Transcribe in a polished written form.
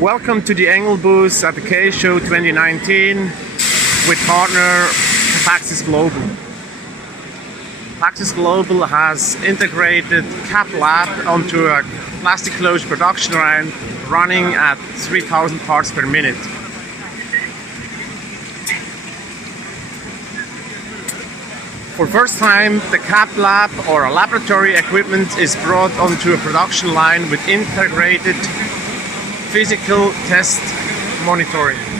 Welcome to the Angle booth at the K Show 2019 with partner PackSys Global. PackSys Global has integrated capLAB onto a plastic closure production line running at 3,000 parts per minute. For the first time, the capLAB or laboratory equipment is brought onto a production line with integrated physical test monitoring.